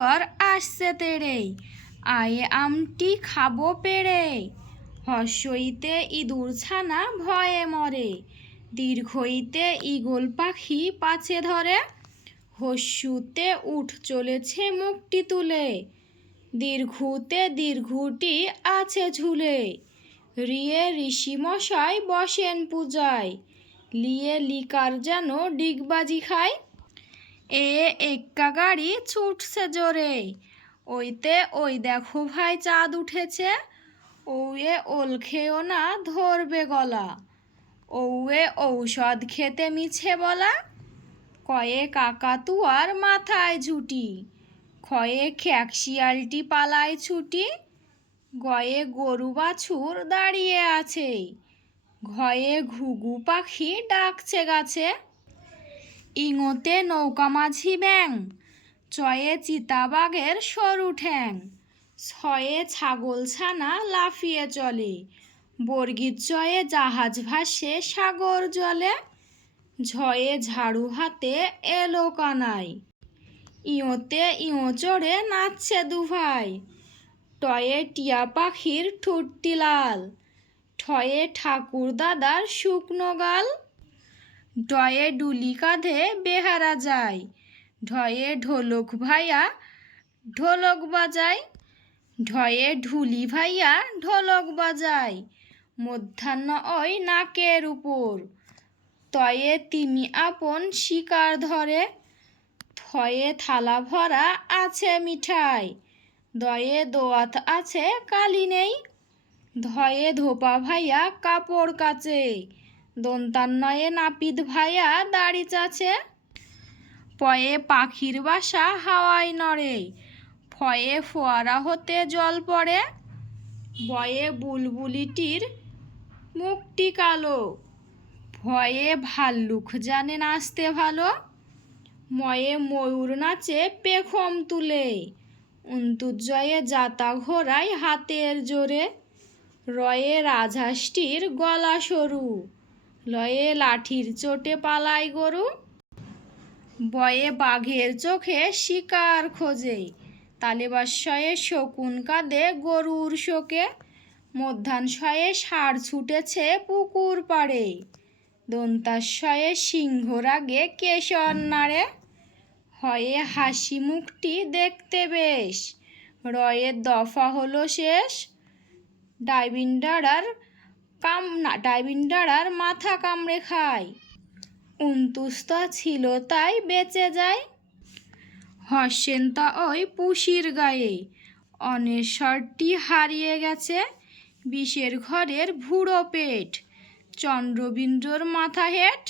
আর আসছে তেড়ে, আয়ে আমটি খাবো পেড়ে। হর্ষইতে ইঁদুর ছানা ভয়ে মরে, দীর্ঘইতে ঈগল পাখি পাছে ধরে। হস্যুতে উঠ চলেছে মুখটি তুলে, দীর্ঘুতে দীর্ঘটি আছে ঝুলে। রিয়ে ঋষিমশাই বসেন পূজায়, লিয়ে লিকার যেন ডিগবাজি খায়। এ এক্কা গাড়ি ছুটছে জোরে, ওইতে ওই দেখো ভাই চাঁদ উঠেছে। ওয়ে ওল খেও না ধরবে গলা, ওয়ে ঔষধ খেতে মিছে বলা। কয়ে কাকাতুয়ার মাথায় ঝুটি, ক্ষয়ে খ্যাকশিয়ালটি পালায় ছুটি। গয়ে গরু বাছুর দাঁড়িয়ে আছে, ঘয়ে ঘুঘু পাখি ডাকছে গাছে। ইঙোতে নৌকা মাঝি ব্যাং, চয়ে চিতাবাঘের সরু ঠ্যাং। ছয়ে ছাগল ছানা লাফিয়ে চলে, বর্গির চয়ে জাহাজ ভাসে সাগর জলে। ঝয়ে ঝাড়ু হাতে এলো কানাই, ইঁোতে ইঁো চড়ে নাচছে দুভাই। টয়ে টিয়া পাখির ঠুটটি লাল, ঠয়ে ঠাকুর দাদার শুকনো গাল। ডয়ে ডুলি কাঁধে বেহারা যায়, ঢয়ে ঢোলক ভাইয়া ঢোলক বাজায়। ঢয়ে ঢুলি ভাইয়া ঢোলক বাজায়, মধ্যাহ্ন ওই নাকের উপর। তয়ে তিমি আপন শিকার ধরে, থয়ে থালা ভরা আছে মিঠাই। দয়ে দোয়াত আছে কালি নেই, ধয়ে ধোপা ভাইয়া কাপড় কাচে। দন্তান্নয়ে নাপিত ভাইয়া দাড়ি চাচে। পয়ে পাখির বাসা হাওয়ায় নড়ে, ফয়ে ফোয়ারা হতে জল পড়ে। বয়ে বুলবুলিটির মুখটি কালো, ভয়ে ভাল্লুক জানে নাচতে ভালো। ময়ে ময়ূর নাচে পেখম তুলে, অন্তুজয়ে জাতা ঘোড়ায় হাতের জোরে। রয়ে রাজহাঁসটির গলা সরু, লয়ে লাঠির চোটে পালায় গরু। বয়ে বাঘের চোখে শিকার খোঁজে, তালেবাসয়ে শকুন কাঁদে গরুর শোকে। মধ্যাহ্নশয়ে ষাঁড় ছুটেছে পুকুর পাড়ে, দন্তাশয়ে সিংহ রাগে কেশর নাড়ে। হয়ে হাসি মুখটি দেখতে বেশ, রয়ে দফা হলো শেষ। ডাইবিন্ডারার মাথা কামড়ে খায়, উন্তুস্তা ছিল তাই বেঁচে যায়। হর্ষেন্তা ওই পুষির গায়ে, অনেশ্বরটি হারিয়ে গেছে। বিষের ঘরের ভুড়ো পেট, চন্দ্রবিন্দুর মাথা হেট।